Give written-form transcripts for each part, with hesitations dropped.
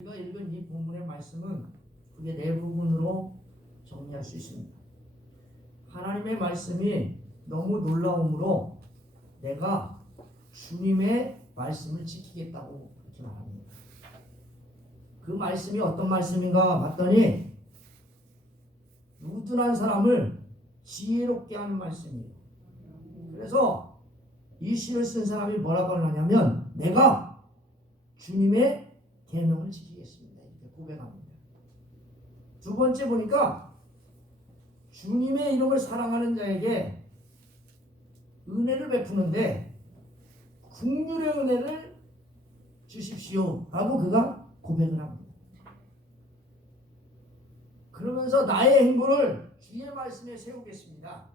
우리가 읽은 이 본문의 말씀은 크게 네 부분으로 정리할 수 있습니다. 하나님의 말씀이 너무 놀라움으로 내가 주님의 말씀을 지키겠다고 그렇게 말합니다. 그 말씀이 어떤 말씀인가 봤더니 우둔한 사람을 지혜롭게 하는 말씀이에요. 그래서 이 시를 쓴 사람이 뭐라고 하냐면 내가 주님의 계명을 지키겠습니다. 이렇게 고백합니다. 두 번째 보니까 주님의 이름을 사랑하는 자에게 은혜를 베푸는데 긍휼의 은혜를 주십시오 라고 그가 고백을 합니다. 그러면서 나의 행보를 주의 말씀에 세우겠습니다.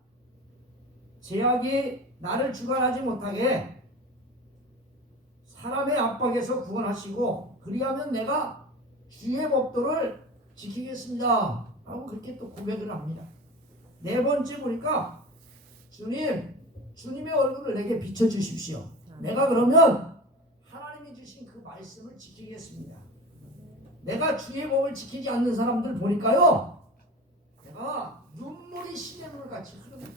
제약이 나를 주관하지 못하게 사람의 압박에서 구원하시고 그리하면 내가 주의 법도를 지키겠습니다 라고 그렇게 또 고백을 합니다. 네 번째 보니까 주님의 얼굴을 내게 비춰주십시오. 내가 그러면 하나님이 주신 그 말씀을 지키겠습니다. 내가 주의 법을 지키지 않는 사람들 보니까요, 내가 눈물이 시냇물 같이 흐릅니다.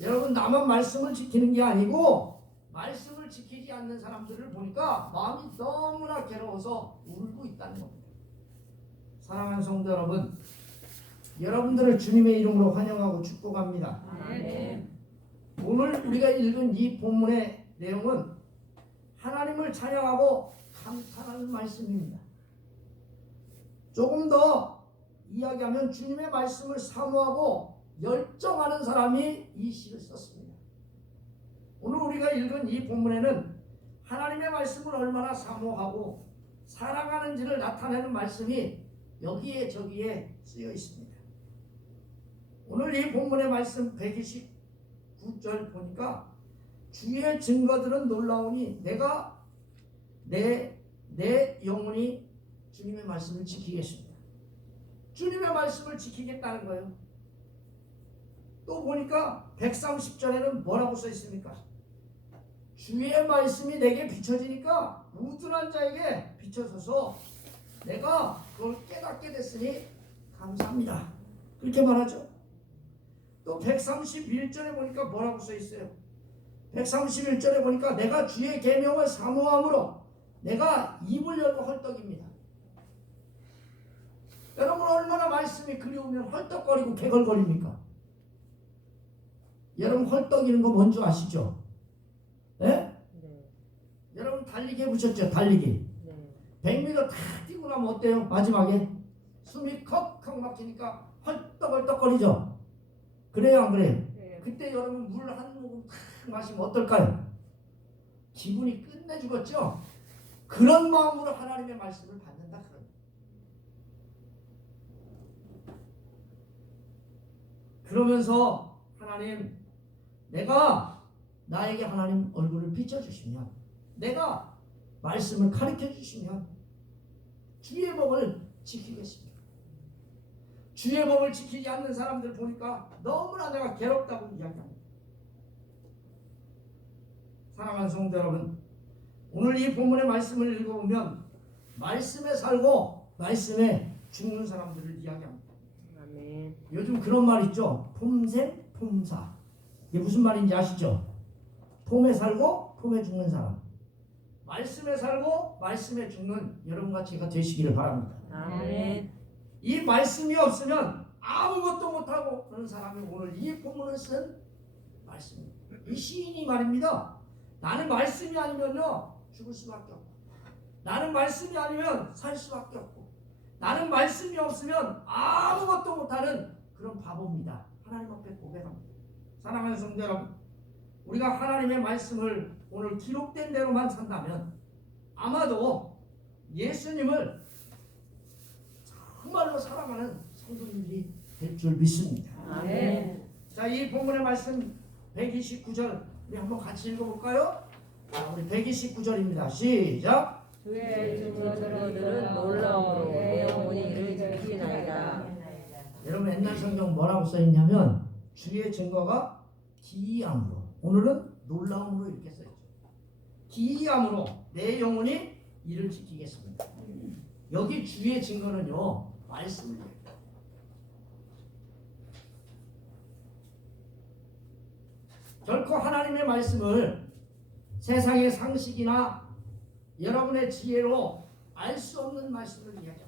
여러분, 나만 말씀을 지키는 게 아니고 말씀을 지키지 않는 사람들을 보니까 마음이 너무나 괴로워서 울고 있다는 겁니다. 사랑하는 성도 여러분, 여러분들을 주님의 이름으로 환영하고 축복합니다. 아멘. 오늘 우리가 읽은 이 본문의 내용은 하나님을 찬양하고 감탄하는 말씀입니다. 조금 더 이야기하면 주님의 말씀을 사모하고 열정하는 사람이 이 시를 썼습니다. 오늘 우리가 읽은 이 본문에는 하나님의 말씀을 얼마나 사모하고 사랑하는지를 나타내는 말씀이 여기에 저기에 쓰여 있습니다. 오늘 이 본문의 말씀 129절 보니까 주의 증거들은 놀라우니 내가 내 영혼이 주님의 말씀을 지키겠습니다. 주님의 말씀을 지키겠다는 거예요. 또 보니까 130절에는 뭐라고 써 있습니까? 주의 말씀이 내게 비춰지니까 우둔한 자에게 비춰져서 내가 그걸 깨닫게 됐으니 감사합니다. 그렇게 말하죠. 또 131절에 보니까 뭐라고 써 있어요? 131절에 보니까 내가 주의 계명을 사모함으로 내가 입을 열고 헐떡입니다. 여러분, 얼마나 말씀이 그리우면 헐떡거리고 개걸거립니까? 여러분, 헐떡이는 거 뭔지 아시죠? 네? 여러분, 달리기 해보셨죠? 달리기. 100m 다 뛰고 나면 어때요? 마지막에 숨이 컥컥 막히니까 헐떡헐떡거리죠? 그래요, 안 그래요? 그때 여러분 물 한 모금 탁 마시면 어떨까요? 기분이 끝내주겠죠? 그런 마음으로 하나님의 말씀을 받는다. 그러면서 하나님, 내가 나에게 하나님 얼굴을 비춰주시면, 내가 말씀을 가르쳐 주시면 주의 법을 지키겠습니다. 주의 법을 지키지 않는 사람들 보니까 너무나 내가 괴롭다고 이야기합니다. 사랑하는 성도 여러분, 오늘 이 본문의 말씀을 읽어보면 말씀에 살고 말씀에 죽는 사람들을 이야기합니다. 아멘. 요즘 그런 말 있죠. 폼생 폼사. 이게 무슨 말인지 아시죠? 폼에 살고 폼에 죽는 사람. 말씀에 살고 말씀에 죽는 여러분과 제가 되시기를 바랍니다. 아멘. 이 말씀이 없으면 아무것도 못하고 그런 사람이 오늘 이 본문을 쓴 말씀입니다. 이 시인이 말입니다. 나는 말씀이 아니면요 죽을 수밖에 없고, 나는 말씀이 아니면 살 수밖에 없고, 나는 말씀이 없으면 아무것도 못하는 그런 바보입니다. 하나님 앞에 고백합니다. 사랑하는 성도 여러분, 우리가 하나님의 말씀을 오늘 기록된 대로만 산다면 아마도 예수님을 정말로 사랑하는 성도님들이 될 줄 믿습니다. 아멘. 자, 이 본문의 말씀 129절 우리 한번 같이 읽어볼까요? 자, 우리 129절입니다. 시작. 주의 증거들은 놀라움으로 내 영혼이 이를 지키나이다. 여러분, 옛날 성경 뭐라고 써있냐면 주의 증거가 기이함으로, 오늘은 놀라움으로 이렇게 써있죠. 기이함으로 내 영혼이 이를 지키겠습니다. 여기 주의 증거는요, 말씀을 얘기해요. 결코 하나님의 말씀을 세상의 상식이나 여러분의 지혜로 알 수 없는 말씀을 이야기합니다.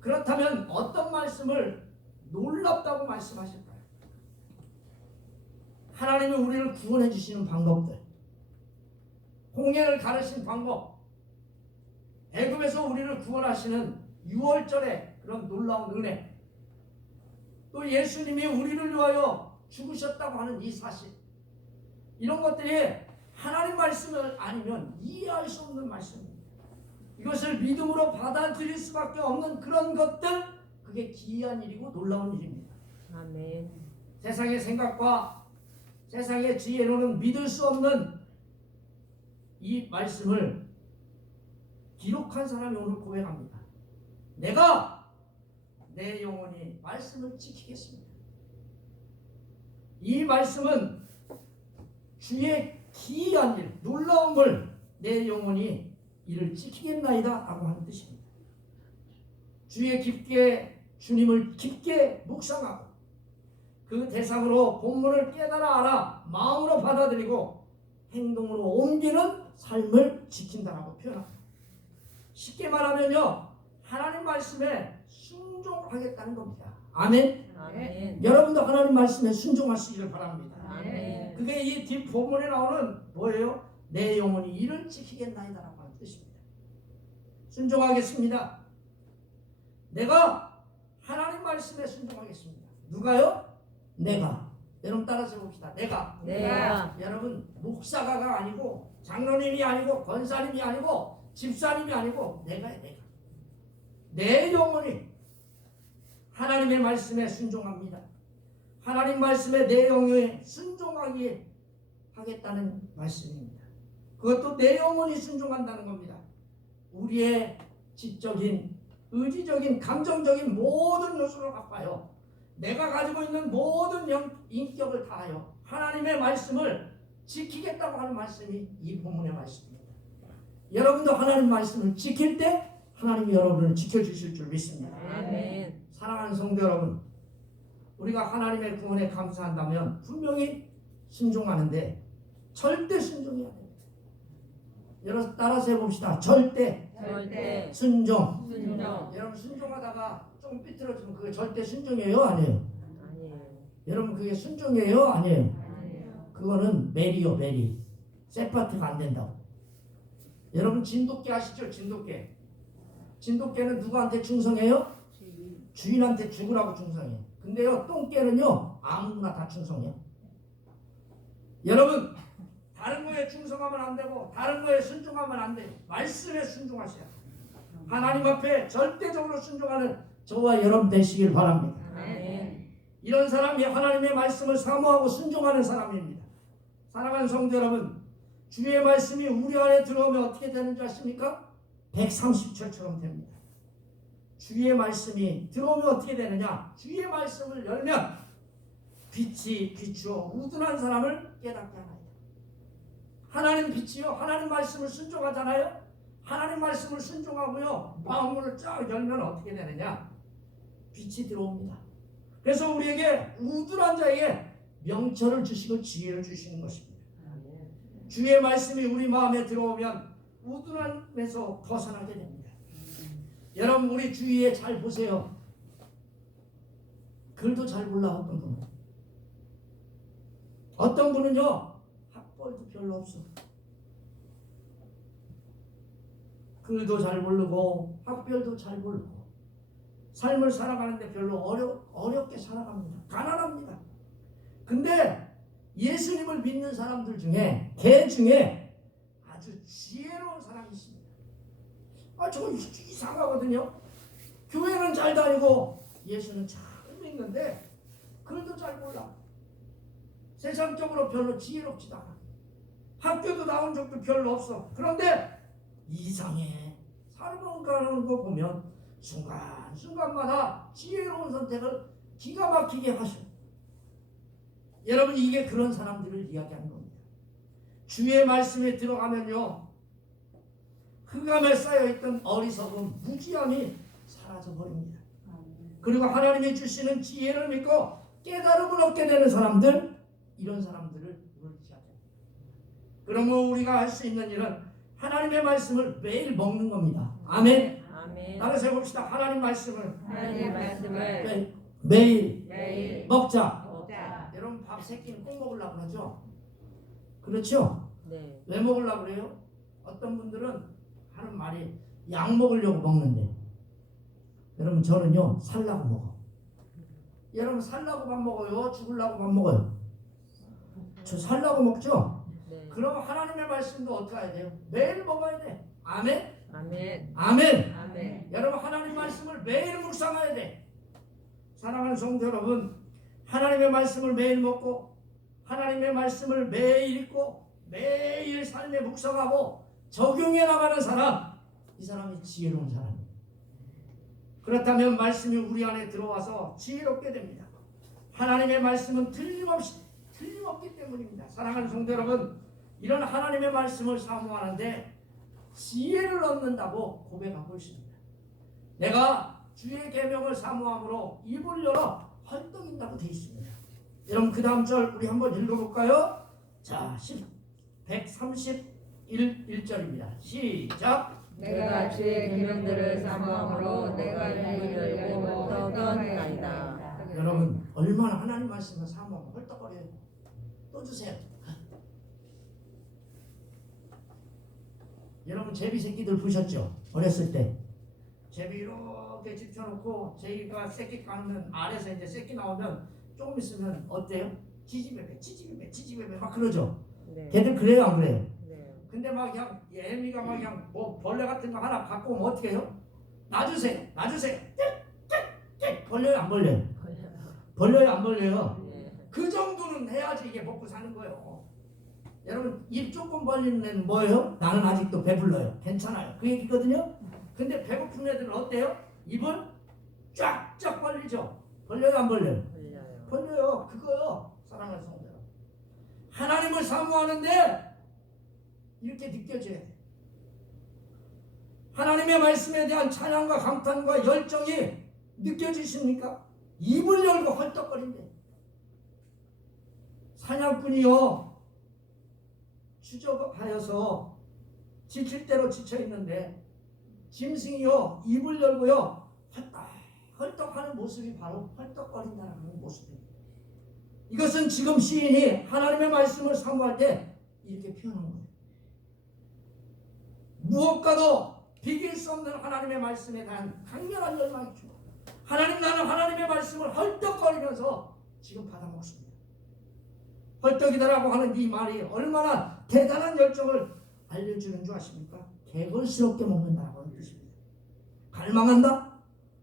그렇다면 어떤 말씀을 놀랍다고 말씀하실까요? 하나님이 우리를 구원해 주시는 방법들, 홍해를 가르신 방법, 애굽에서 우리를 구원하시는 6월절의 그런 놀라운 은혜, 또 예수님이 우리를 위하여 죽으셨다고 하는 이 사실, 이런 것들이 하나님 말씀을 아니면 이해할 수 없는 말씀입니다. 이것을 믿음으로 받아들일 수밖에 없는 그런 것들, 그게 기이한 일이고 놀라운 일입니다. 아멘. 세상의 생각과 세상의 지혜로는 믿을 수 없는 이 말씀을 기록한 사람이 오늘 고백합니다. 내가 내 영혼이 말씀을 지키겠습니다. 이 말씀은 주의 기이한 일, 놀라움을 내 영혼이 이를 지키겠나이다 라고 하는 뜻입니다. 주님을 깊게 묵상하고 그 대상으로 본문을 깨달아 알아 마음으로 받아들이고 행동으로 옮기는 삶을 지킨다라고 표현합니다. 쉽게 말하면요, 하나님 말씀에 순종하겠다는 겁니다. 아멘. 아멘. 여러분도 하나님 말씀에 순종하시기를 바랍니다. 아멘. 그게 이 뒷부분에 나오는 뭐예요? 내 영혼이 이를 지키겠나이다라고 하는 뜻입니다. 순종하겠습니다. 내가 하나님 말씀에 순종하겠습니다. 누가요? 내가. 여러분 따라서 봅시다. 내가. 여러분 목사가가 아니고 장로님이 아니고 권사님이 아니고 집사님이 아니고 내가요. 내가. 내 영혼이 하나님의 말씀에 순종합니다. 하나님 말씀에 내 영혼에 순종하게 하겠다는 말씀입니다. 그것도 내 영혼이 순종한다는 겁니다. 우리의 지적인, 의지적인, 감정적인 모든 요소를 갚아요. 내가 가지고 있는 모든 인격을 다하여 하나님의 말씀을 지키겠다고 하는 말씀이 이 본문의 말씀입니다. 여러분도 하나님 말씀을 지킬 때 하나님이 여러분을 지켜주실 줄 믿습니다. 아멘. 사랑하는 성도 여러분, 우리가 하나님의 구원에 감사한다면 분명히 순종하는데 절대 순종해야 됩니다. 여러분 따라서 해봅시다. 절대 순종. 여러분 순종하다가 조금 삐뚤어지면 그게 절대 순종이에요? 아니에요? 아니에요. 여러분 그게 순종이에요? 아니에요? 아니에요. 그거는 메리요 메리. 세파트가 안 된다고. 여러분 진돗개 아시죠? 진돗개. 진돗개는 누구한테 충성해요? 주인한테 죽으라고 충성해요. 근데요 똥개는요 아무나 다 충성해요. 여러분 다른 거에 충성하면 안 되고 다른 거에 순종하면 안 돼요. 말씀에 순종하셔야 돼요. 하나님 앞에 절대적으로 순종하는 저와 여러분 되시길 바랍니다. 아멘. 이런 사람이 하나님의 말씀을 사모하고 순종하는 사람입니다. 사랑하는 성도 여러분, 주의 말씀이 우리 안에 들어오면 어떻게 되는 줄 아십니까? 130절처럼 됩니다. 주의 말씀이 들어오면 어떻게 되느냐? 주의 말씀을 열면 빛이 비추어 우둔한 사람을 깨닫게 하나이다. 하나님 빛이요, 하나님 말씀을 순종하잖아요. 하나님 말씀을 순종하고요, 마음문을 쫙 열면 어떻게 되느냐? 빛이 들어옵니다. 그래서 우리에게 우둔한 자에게 명철을 주시고 지혜를 주시는 것입니다. 주의 말씀이 우리 마음에 들어오면 우둔함에서 벗어나게 됩니다. 여러분 우리 주위에 잘 보세요. 글도 잘 몰라 어떤 분은. 어떤 분은요 학벌도 별로 없어. 글도 잘 모르고 학별도 잘 모르고 삶을 살아가는데 별로 어렵게 살아갑니다. 가난합니다. 근데 예수님을 믿는 사람들 중에 개 중에 아주 지혜로운 사람이 있습니다. 저거 이상하거든요. 교회는 잘 다니고 예수는 잘 믿는데 글도 잘 몰라. 세상적으로 별로 지혜롭지도 않아. 학교도 나온 적도 별로 없어. 그런데 이상해. 살아가는 거 보면 순간순간마다 지혜로운 선택을 기가 막히게 하셔. 여러분 이게 그런 사람들을 이야기하는 겁니다. 주의 말씀에 들어가면요 흑암에 쌓여있던 어리석음, 무지함이 사라져버립니다. 그리고 하나님이 주시는 지혜를 믿고 깨달음을 얻게 되는 사람들, 이런 사람들을 의지하자. 그러면 우리가 할 수 있는 일은 하나님의 말씀을 매일 먹는 겁니다. 아멘. 아멘. 따라서 해봅시다. 하나님 말씀을 하나님의 말씀을 매일 매일 먹자. 먹자. 여러분 밥 세 끼는 꼭 먹으려고 그러죠? 그렇죠? 네. 왜 먹으려고 그래요? 어떤 분들은 하는 말이 약 먹으려고 먹는데, 여러분 저는요 살라고 먹어. 여러분 살라고 밥 먹어요? 죽으려고 밥 먹어요? 저 살라고 먹죠? 네. 그럼 하나님의 말씀도 어떻게 해야 돼요? 매일 먹어야 돼. 아멘? 아멘. 아멘. 아멘. 여러분 하나님 말씀을 매일 묵상해야 돼. 사랑하는 성도 여러분, 하나님의 말씀을 매일 먹고 하나님의 말씀을 매일 읽고 매일 삶에 묵상하고 적용해 나가는 사람, 이 사람이 지혜로운 사람입니다. 그렇다면 말씀이 우리 안에 들어와서 지혜롭게 됩니다. 하나님의 말씀은 틀림없기 때문입니다. 사랑하는 성도 여러분, 이런 하나님의 말씀을 사모하는데 지혜를 얻는다고 고백하고 있습니다. 내가 주의 계명을 사모함으로 입을 열어 활동인다고 되어 있습니다. 여러분 그 다음 절 우리 한번 읽어볼까요? 자, 131절입니다. 시작. 내가 주의 계명들을 사모함으로 내가 입을 열고 헐떡하나이다. 여러분 얼마나 하나님 말씀을 사모하면 헐떡거려요. 또 주세요. 여러분 제비 새끼들 보셨죠? 어렸을 때 제비 이렇게 집혀놓고 제비가 새끼 까면 알에서 이제 새끼 나오면 조금 있으면 어때요? 지지배배 막 그러죠. 네. 걔들 그래요 안 그래요? 네. 근데 막 그냥 애미가 막 그냥 뭐 벌레 같은 거 하나 갖고 오면 어떻게 해요? 놔주세요. 벌려요 안 벌려요? 벌려요 안 벌려요? 네. 그 정도는 해야지 이게 먹고 사는 거예요. 여러분 입 조금 벌리는 애는 뭐예요? 나는 아직도 배불러요. 괜찮아요. 그 얘기거든요. 근데 배고픈 애들은 어때요? 입을 쫙쫙 벌리죠. 벌려요 안 벌려요? 걸려요. 벌려요. 그거요. 사랑하는 성도. 하나님을 사모하는데 이렇게 느껴져야 돼. 하나님의 말씀에 대한 찬양과 감탄과 열정이 느껴지십니까? 입을 열고 헐떡거린대. 사냥꾼이요 추적하여서 지칠 대로 지쳐 있는데 짐승이요 입을 열고요 헐떡하는 모습이 바로 헐떡거린다는 모습입니다. 이것은 지금 시인이 하나님의 말씀을 사모할 때 이렇게 표현한 거예요. 무엇과도 비길 수 없는 하나님의 말씀에 대한 강렬한 열망이 있죠. 하나님, 나는 하나님의 말씀을 헐떡거리면서 지금 받아먹습니다. 헐떡이다라고 하는 이 말이 얼마나 대단한 열정을 알려주는 줄 아십니까? 개걸스럽게 먹는다라고 하는 뜻입니다. 갈망한다,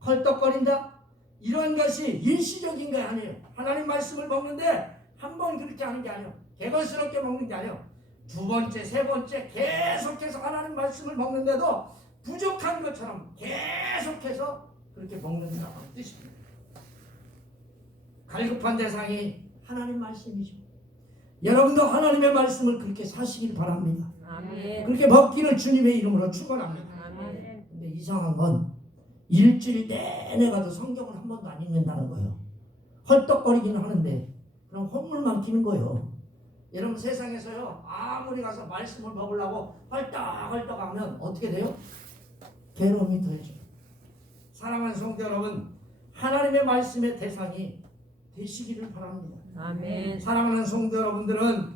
헐떡거린다, 이런 것이 일시적인 게 아니에요. 하나님 말씀을 먹는데 한 번 그렇게 하는 게 아니에요. 개걸스럽게 먹는 게 아니에요. 두 번째, 세 번째 계속해서 하나님 말씀을 먹는데도 부족한 것처럼 계속해서 그렇게 먹는다고 하는 뜻입니다. 갈급한 대상이 하나님 말씀이죠. 여러분도 하나님의 말씀을 그렇게 사시길 바랍니다. 아멘. 그렇게 먹기를 주님의 이름으로 축원합니다. 아멘. 근데 이상한 건 일주일 내내 가도 성경을 한 번도 안 읽는다는 거예요. 헐떡거리기는 하는데 그럼 헛물만 끼는 거예요. 여러분 세상에서요 아무리 가서 말씀을 먹으려고 헐떡헐떡 하면 어떻게 돼요? 괴로움이 더해져요. 사랑하는 성도 여러분, 하나님의 말씀의 대상이 되시기를 바랍니다. 아멘. 사랑하는 성도 여러분들은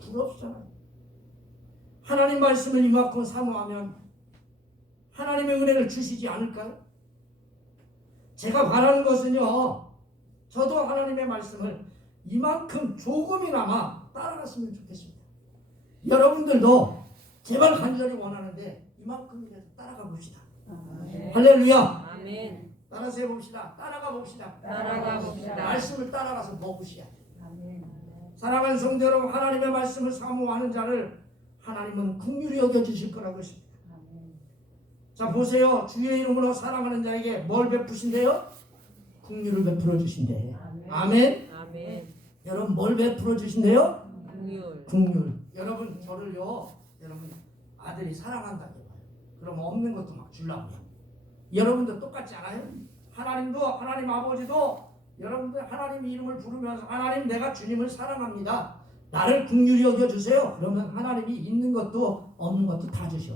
부럽잖아요. 하나님 말씀을 이만큼 사모하면 하나님의 은혜를 주시지 않을까요? 제가 바라는 것은요, 저도 하나님의 말씀을 이만큼 조금이나마 따라갔으면 좋겠습니다. 여러분들도 제발 간절히 원하는데 이만큼이라도 따라가 봅시다. 아멘. 할렐루야. 아멘. 따라서 해봅시다. 따라가 봅시다. 따라가 봅시다. 말씀을 따라가서 먹으셔야 돼요. 아멘. 사랑하는 성도 여러분, 하나님의 말씀을 사모하는 자를 하나님은 긍휼히 여겨주실 거라고 했습니다. 자 보세요. 주의 이름으로 사랑하는 자에게 뭘 베푸신대요? 긍휼을 베풀어 주신대. 아멘. 아멘. 여러분 뭘 베풀어 주신대요? 긍휼. 긍휼. 여러분 저를요, 여러분 아들이 사랑한다고 해봐요. 그럼 없는 것도 막 주려고 해요. 여러분도 똑같지 않아요? 하나님도, 하나님 아버지도 여러분들 하나님 이름을 부르면서 하나님 내가 주님을 사랑합니다. 나를 긍휼히 여겨주세요. 그러면 하나님이 있는 것도 없는 것도 다 주셔.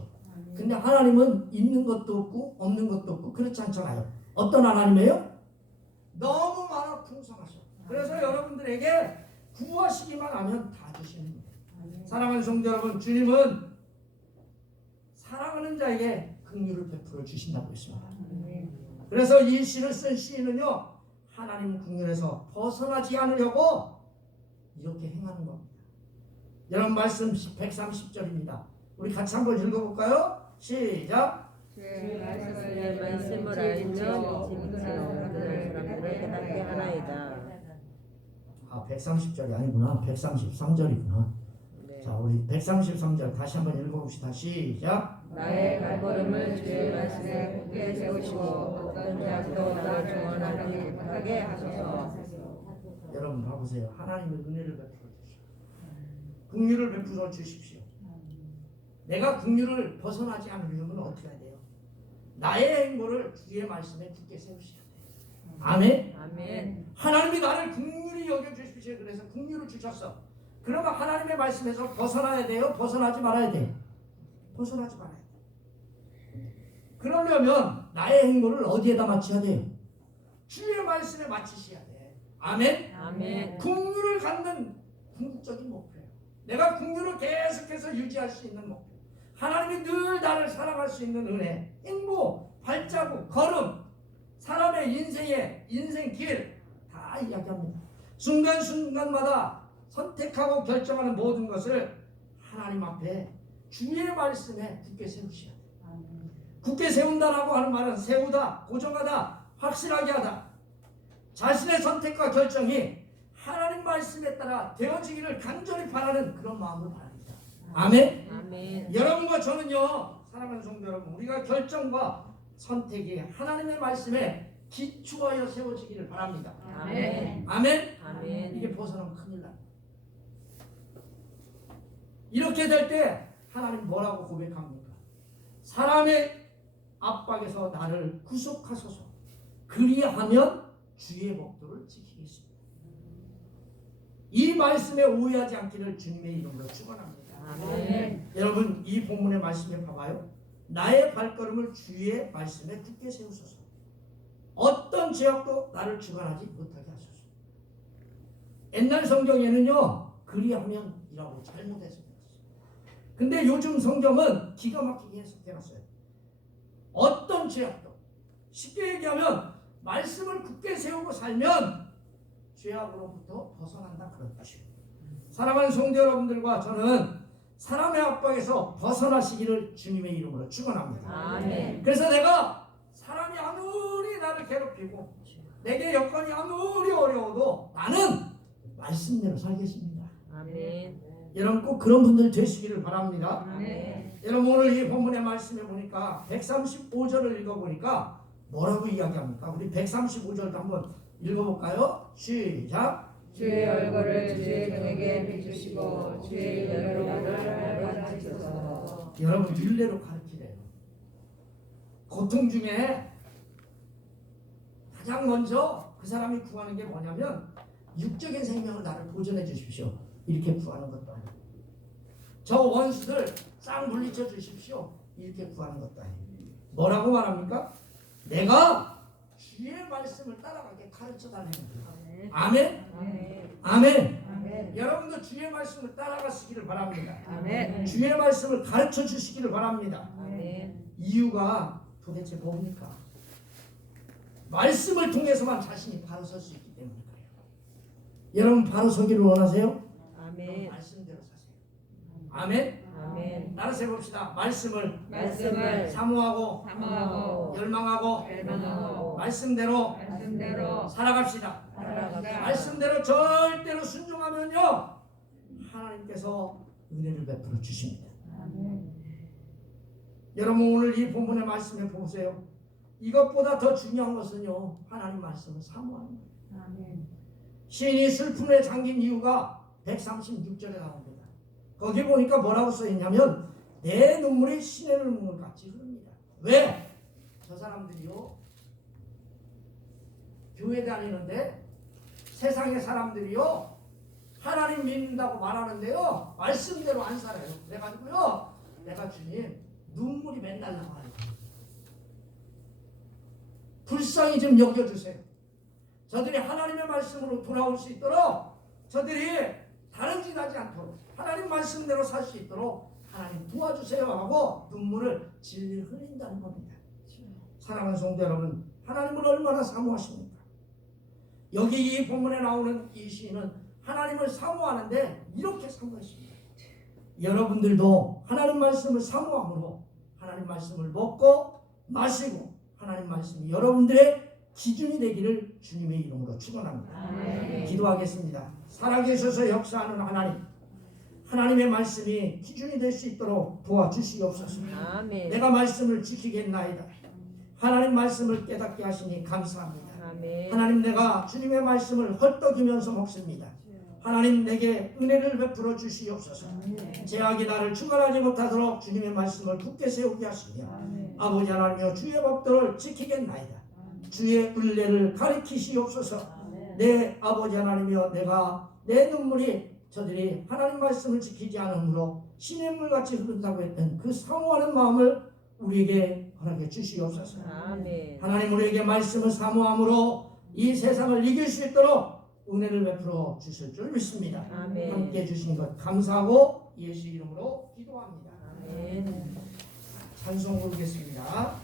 근데 하나님은 있는 것도 없고 없는 것도 없고 그렇지 않잖아요. 어떤 하나님이에요? 너무 많아 풍성하셔. 그래서 여러분들에게 구하시기만 하면 다 주시는 거예요. 사랑하는 성도 여러분, 주님은 사랑하는 자에게 긍휼을 베풀어 주신다고 했습니다. 그래서 이 시를 쓴 시인은요, 하나님 긍휼에서 벗어나지 않으려고 이렇게 행하는 겁니다. 여러분 말씀 130절입니다. 우리 같이 한번 읽어볼까요? 시작. 주의 말씀을 알면 지혜를 깨닫게 하나이다. 130절이 아니구나. 133절이구나. 네. 자, 우리 133절 다시 한번 읽어봅시다. 시작. 나의 발걸음을 주의 말씀에 굳게 세우시고 어떤 자도 나를 조언하지 못하게 하소서. 여러분 봐보세요. 하나님의 은혜를 베풀어 주십시오. 긍휼을 베풀어 주십시오. 내가 긍휼을 벗어나지 않으려면 어떻게 해야 돼요? 나의 행보를 주의 말씀에 굳게 세우셔야 돼요. 아멘. 아멘. 하나님이 나를 긍휼히 여겨 주십시오. 그래서 긍휼을 주셨어. 그러면 하나님의 말씀에서 벗어나야 돼요? 벗어나지 말아야 돼요? 벗어나지 말아야 돼요. 그러려면 나의 행보를 어디에다 맞춰야 돼요? 주의 말씀에 맞추셔야 돼. 아멘. 아멘. 긍휼을 갖는 궁극적인 목표예요. 내가 긍휼을 계속해서 유지할 수 있는 목표. 하나님이 늘 나를 사랑할 수 있는 은혜, 행보, 발자국, 걸음, 사람의 인생의 인생길 다 이야기합니다. 순간순간마다 선택하고 결정하는 모든 것을 하나님 앞에 주의 말씀에 굳게 세우셔야 돼요. 굳게 세운다라고 하는 말은 세우다, 고정하다, 확실하게 하다. 자신의 선택과 결정이 하나님 말씀에 따라 되어지기를 간절히 바라는 그런 마음을 바랍니다. 아멘. 아멘. 여러분과 저는요, 사랑하는 성도 여러분, 우리가 결정과 선택이 하나님의 말씀에 기초하여 세워지기를 바랍니다. 아멘. 아멘. 아멘. 이게 벗어나면 큰일 납니다. 이렇게 될 때 하나님 뭐라고 고백합니까? 사람의 압박에서 나를 구속하소서. 그리하면 주의 법도를 지키겠습니다. 이 말씀에 오해하지 않기를 주님의 이름으로 축원합니다. 아멘. 여러분 이 본문의 말씀에 봐봐요. 나의 발걸음을 주의 말씀에 굳게 세우소서. 어떤 죄악도 나를 주관하지 못하게 하소서. 옛날 성경에는요, 그리하면이라고 잘못했습니다. 근데 요즘 성경은 기가 막히게 해석해놨어요. 어떤 죄악도, 쉽게 얘기하면 말씀을 굳게 세우고 살면 죄악으로부터 벗어난다 그런 뜻이에요. 사랑하는 성도 여러분들과 저는 사람의 압박에서 벗어나시기를 주님의 이름으로 축원합니다. 아멘. 그래서 내가 사람이 아무리 나를 괴롭히고 내게 여건이 아무리 어려워도 나는 말씀대로 살겠습니다. 아멘. 여러분 꼭 그런 분들 되시기를 바랍니다. 아멘. 여러분 오늘 이 본문의 말씀에 보니까 135절을 읽어보니까 뭐라고 이야기합니까? 우리 135절도 한번 읽어볼까요? 시작. 주의 얼굴을 주의 종에게 비추시고 주의 열로를 가르치소서. 여러분 율례로 가르치래요. 고통 중에 가장 먼저 그 사람이 구하는 게 뭐냐면 육적인 생명을 나를 보존해 주십시오. 이렇게 구하는 것도 아니고 저 원수들 싹 물리쳐 주십시오. 이렇게 구하는 것도 아니고 뭐라고 말합니까? 내가 주의 말씀을 따라가게 가르쳐 달라는 거예요. 아멘. 아멘. 아멘. 아멘. 여러분도 주의 말씀을 따라가시기를 바랍니다. 아멘. 주의 말씀을 가르쳐 주시기를 바랍니다. 아멘. 이유가 도대체 뭡니까? 말씀을 통해서만 자신이 바로 설 수 있기 때문에 그래요. 여러분 바로 서기를 원하세요? 아멘. 말씀대로 사세요. 아멘. 아멘. 따라서 해봅시다. 말씀을 사모하고 사모하고 열망하고 말씀대로 살아갑시다. 말씀대로 절대로 순종하면요 하나님께서 은혜를 베풀어 주십니다. 여러분 오늘 이 본문의 말씀에 보세요. 이것보다 더 중요한 것은요 하나님 말씀을 사모하는 거예요. 시인이 슬픔에 잠긴 이유가 136절에 나옵니다. 거기 보니까 뭐라고 써있냐면 내 눈물이 신의 눈물 같이 흐릅니다. 왜? 저 사람들이요 교회 다니는데 세상의 사람들이요 하나님 믿는다고 말하는데요 말씀대로 안 살아요. 그래가지고요 내가 주님 눈물이 맨날 나와요. 불쌍히 좀 여겨주세요. 저들이 하나님의 말씀으로 돌아올 수 있도록 저들이 다른 짓 하지 않도록 하나님 말씀대로 살 수 있도록 하나님 도와주세요 하고 눈물을 질질 흘린다는 겁니다. 사랑하는 성도 여러분, 하나님을 얼마나 사모하십니까? 여기 이 본문에 나오는 이 시인은 하나님을 사모하는데 이렇게 사모했습니다. 여러분들도 하나님 말씀을 사모함으로 하나님 말씀을 먹고 마시고 하나님 말씀이 여러분들의 기준이 되기를 주님의 이름으로 축원합니다. 아멘. 기도하겠습니다. 살아계셔서 역사하는 하나님, 하나님의 말씀이 기준이 될 수 있도록 도와주시옵소서. 아멘. 내가 말씀을 지키겠나이다. 하나님 말씀을 깨닫게 하시니 감사합니다. 아멘. 하나님, 내가 주님의 말씀을 헐떡이면서 먹습니다. 하나님, 내게 은혜를 베풀어 주시옵소서. 제약이 나를 주관하지 못하도록 주님의 말씀을 굳게 세우게 하시며 아버지 하나님여 주의 법도를 지키겠나이다. 주의 은혜를 가리키시옵소서. 내 아버지 하나님여 내가 내 눈물이 저들이 하나님 말씀을 지키지 않으므로 신의 물같이 흐른다고 했던 그 사모하는 마음을 우리에게 허락해 주시옵소서. 아멘. 하나님 우리에게 말씀을 사모함으로 이 세상을 이길 수 있도록 은혜를 베풀어 주실 줄 믿습니다. 아멘. 함께 해주신 것 감사하고 예수 이름으로 기도합니다. 아멘. 찬송 부르겠습니다.